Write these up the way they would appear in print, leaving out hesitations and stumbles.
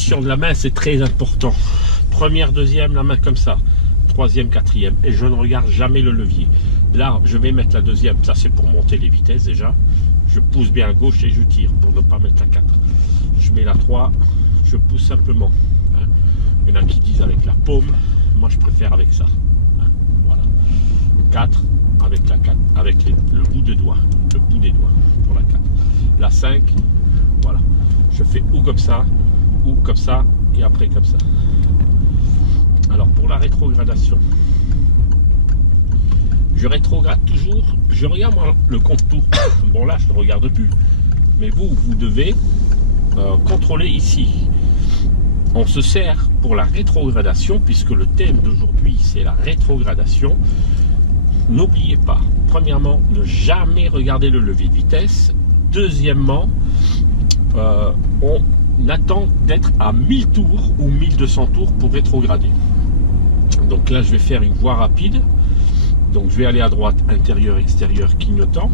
position de la main, c'est très important. Première, deuxième, la main comme ça. Troisième, quatrième. Et je ne regarde jamais le levier. Là, je vais mettre la deuxième. Ça, c'est pour monter les vitesses déjà. Je pousse bien à gauche et je tire pour ne pas mettre la 4. Je mets la 3. Je pousse simplement. Hein. Il y en a qui disent avec la paume. Moi, je préfère avec ça. Hein. Voilà. 4 avec la 4. Avec le bout de doigt. Le bout des doigts pour la 4. La 5. Voilà. Je fais ou comme ça et après comme ça. Alors pour la rétrogradation, je rétrograde toujours, je regarde moi, le contour. Bon là je ne regarde plus, mais vous devez contrôler ici. On se sert pour la rétrogradation, puisque le thème d'aujourd'hui c'est la rétrogradation. N'oubliez pas, premièrement, ne jamais regarder le levier de vitesse. Deuxièmement, on attend d'être à 1000 tours ou 1200 tours pour rétrograder. Donc là je vais faire une voie rapide, donc je vais aller à droite, intérieur, extérieur, clignotant.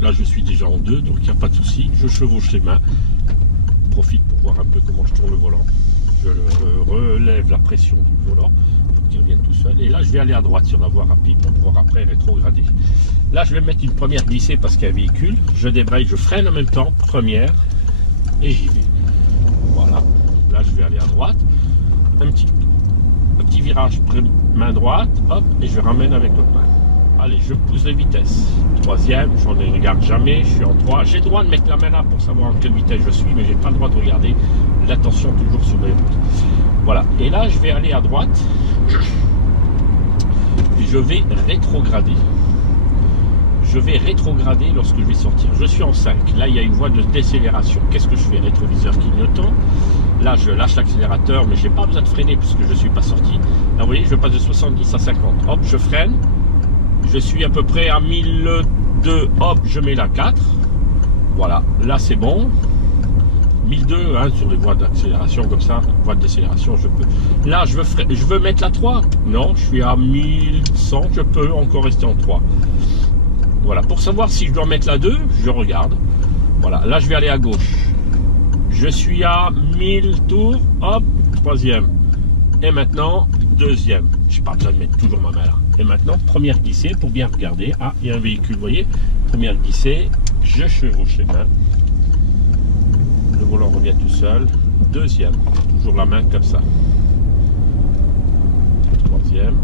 Là je suis déjà en 2, donc il n'y a pas de souci. Je chevauche les mains, profite pour voir un peu comment je tourne le volant. Je relève la pression du volant pour qu'il revienne tout seul, et là je vais aller à droite sur la voie rapide pour pouvoir après rétrograder. Là je vais mettre une première glissée parce qu'il y a un véhicule, je débraye, je freine en même temps, première, et j'y vais. Voilà, là je vais aller à droite, un petit virage main droite, hop, et je ramène avec l'autre main. Allez, je pousse les vitesses. Troisième, j'en regarde jamais, je suis en 3. J'ai le droit de mettre la main là pour savoir en quelle vitesse je suis, mais j'ai pas le droit de regarder. L'attention toujours sur les routes. Voilà, et là je vais aller à droite et je vais rétrograder. Je vais rétrograder lorsque je vais sortir. Je suis en 5. Là, il y a une voie de décélération. Qu'est-ce que je fais? Rétroviseur clignotant. Là, je lâche l'accélérateur, mais je n'ai pas besoin de freiner puisque je ne suis pas sorti. Là, vous voyez, je passe de 70 à 50. Hop, je freine. Je suis à peu près à 1002. Hop, je mets la 4. Voilà, là, c'est bon. 1002, hein, sur les voies d'accélération comme ça. Voie de décélération, je peux. Là, je veux mettre la 3. Non, je suis à 1100. Je peux encore rester en 3. Voilà, pour savoir si je dois mettre la 2, je regarde. Voilà, là je vais aller à gauche. Je suis à 1000 tours, hop, troisième. Et maintenant, deuxième. Je n'ai pas besoin de mettre toujours ma main là. Et maintenant, première glissée pour bien regarder. Ah, il y a un véhicule, vous voyez. Première glissée, je chevauche les mains. Le volant revient tout seul. Deuxième, toujours la main comme ça. Troisième.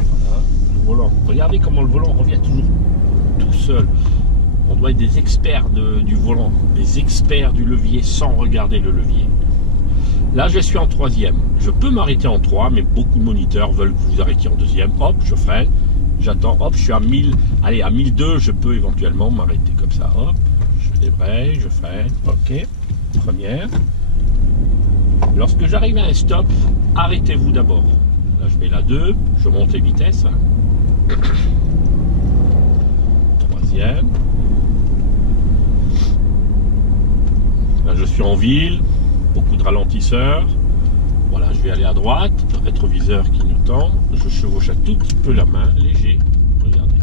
Voilà, le volant. Regardez comment le volant revient toujours tout seul. On doit être des experts du volant, des experts du levier sans regarder le levier. Là, je suis en troisième. Je peux m'arrêter en 3, mais beaucoup de moniteurs veulent que vous arrêtiez en deuxième. Hop, je freine. J'attends. Hop, je suis à 1000. Allez, à 1002, je peux éventuellement m'arrêter comme ça. Hop, je débraye, je freine. Ok, première. Lorsque j'arrive à un stop, arrêtez-vous d'abord. Là, je mets la 2, je monte les vitesses. Troisième. Là, je suis en ville, beaucoup de ralentisseurs. Voilà, je vais aller à droite, le rétroviseur qui nous tend. Je chevauche un tout petit peu la main, léger. Regardez.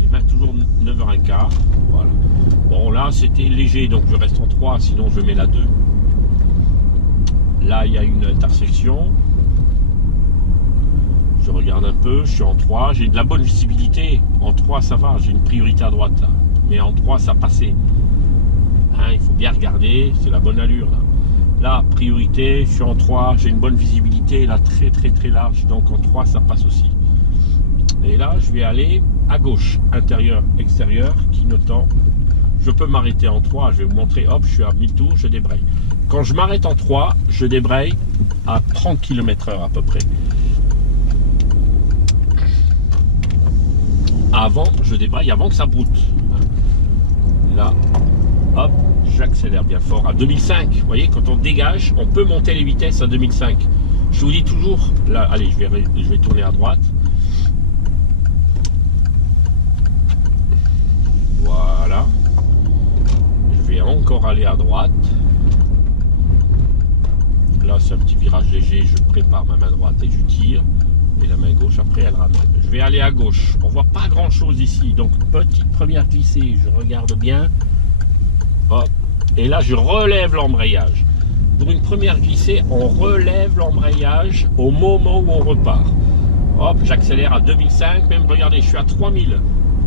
Les mains toujours 9h15. Voilà. Bon, là, c'était léger, donc je reste en 3, sinon je mets la 2. Là, il y a une intersection. Je regarde un peu, je suis en 3. J'ai de la bonne visibilité. En 3, ça va, j'ai une priorité à droite là. Mais en 3, ça passait. Hein, il faut bien regarder, c'est la bonne allure là. Là, priorité, je suis en 3, j'ai une bonne visibilité, là, très large. Donc en 3, ça passe aussi. Et là, je vais aller à gauche, intérieur, extérieur, clignotant. Je peux m'arrêter en 3, je vais vous montrer, hop, je suis à 1000 tours, je débraye. Quand je m'arrête en 3, je débraye à 30 km/h à peu près. Avant, je débraye avant que ça broute. Là, hop, j'accélère bien fort à 2005. Vous voyez, quand on dégage, on peut monter les vitesses à 2005. Je vous dis toujours, là, allez, je vais tourner à droite. Voilà. Je vais encore aller à droite. Là, c'est un petit virage léger. Je prépare ma main droite et je tire. Et la main gauche, après, elle ramène. Je vais aller à gauche. On voit pas grand-chose ici. Donc, petite première glissée. Je regarde bien. Hop. Et là, je relève l'embrayage. Pour une première glissée, on relève l'embrayage au moment où on repart. Hop, j'accélère à 2005. Même, regardez, je suis à 3000.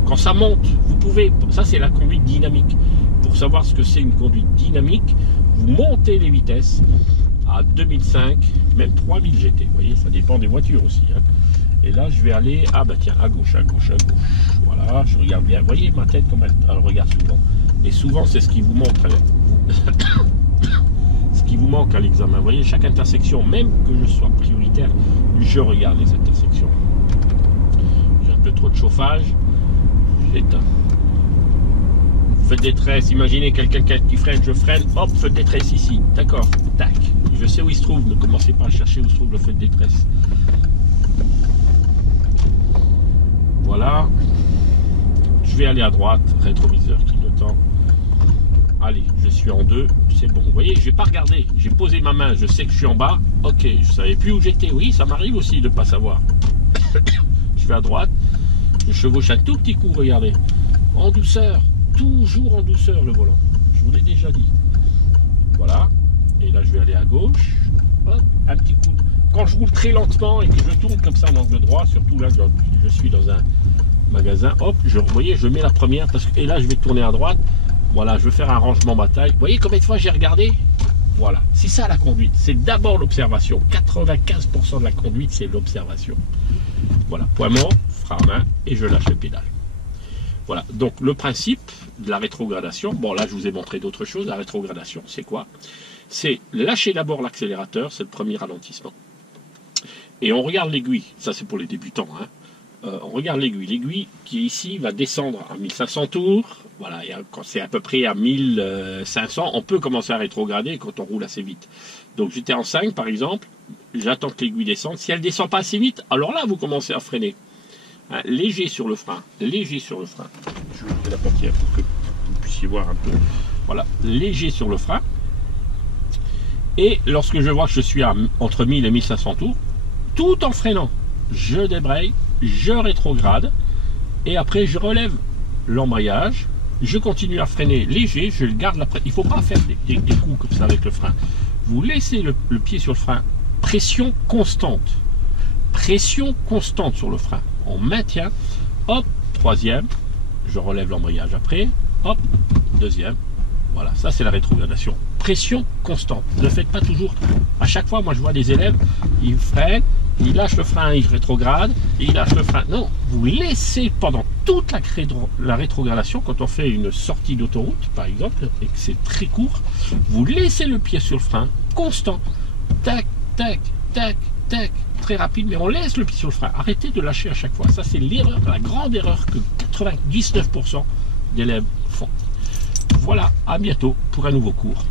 Quand ça monte, vous pouvez... Ça, c'est la conduite dynamique. Pour savoir ce que c'est une conduite dynamique, vous montez les vitesses à 2005, même 3000 GT. Vous voyez, ça dépend des voitures aussi. Hein. Et là, je vais aller... Ah, bah tiens, à gauche, à gauche, à gauche. Voilà, je regarde bien. Vous voyez ma tête, comme elle regarde souvent. Et souvent, c'est ce qui vous montre... ce qui vous manque à l'examen. Vous voyez, chaque intersection, même que je sois prioritaire, je regarde les intersections. J'ai un peu trop de chauffage. J'éteins. Feu de détresse, imaginez quelqu'un qui freine, je freine, hop, feu de détresse ici. D'accord, tac. Je sais où il se trouve, ne commencez pas à chercher où se trouve le feu de détresse. Voilà. Je vais aller à droite, rétroviseur clignotant. Allez, je suis en 2, c'est bon. Vous voyez, je n'ai pas regardé. J'ai posé ma main, je sais que je suis en bas. Ok, je ne savais plus où j'étais. Oui, ça m'arrive aussi de ne pas savoir. Je vais à droite. Je chevauche un tout petit coup, regardez. En douceur. Toujours en douceur le volant. Je vous l'ai déjà dit. Voilà. Et là, je vais aller à gauche. Hop, un petit coup. Quand je roule très lentement et que je tourne comme ça en angle droit, surtout là, je suis dans un magasin. Hop, vous voyez, je mets la première. Et là, je vais tourner à droite. Voilà, je vais faire un rangement bataille. Vous voyez combien de fois j'ai regardé? Voilà, c'est ça la conduite. C'est d'abord l'observation. 95% de la conduite, c'est l'observation. Voilà, point mort, frein à main et je lâche le pédale. Voilà, donc le principe de la rétrogradation, bon là je vous ai montré d'autres choses. La rétrogradation, c'est quoi? C'est lâcher d'abord l'accélérateur, c'est le premier ralentissement. Et on regarde l'aiguille, ça c'est pour les débutants, hein. On regarde l'aiguille qui ici va descendre à 1500 tours. Voilà, et quand c'est à peu près à 1500, on peut commencer à rétrograder quand on roule assez vite. Donc j'étais en 5 par exemple, j'attends que l'aiguille descende. Si elle ne descend pas assez vite, alors là vous commencez à freiner. Hein, léger sur le frein, léger sur le frein. Je vais ouvrir la portière pour que vous puissiez voir un peu. Voilà, léger sur le frein. Et lorsque je vois que je suis à entre 1000 et 1500 tours, tout en freinant, je débraye, je rétrograde et après je relève l'embrayage, je continue à freiner léger, je garde la pression. Il ne faut pas faire des coups comme ça avec le frein. Vous laissez le pied sur le frein, pression constante sur le frein. On maintient, hop, troisième, je relève l'embrayage après, hop, deuxième. Voilà, ça c'est la rétrogradation. Pression constante. Ne faites pas toujours. À chaque fois, moi je vois des élèves, ils freinent, ils lâchent le frein, ils rétrogradent, et ils lâchent le frein. Non, vous laissez pendant toute la rétrogradation, quand on fait une sortie d'autoroute, par exemple, et que c'est très court, vous laissez le pied sur le frein, constant. Tac, tac, tac, tac, très rapide, mais on laisse le pied sur le frein. Arrêtez de lâcher à chaque fois. Ça c'est l'erreur, la grande erreur que 99% d'élèves font. Voilà, à bientôt pour un nouveau cours.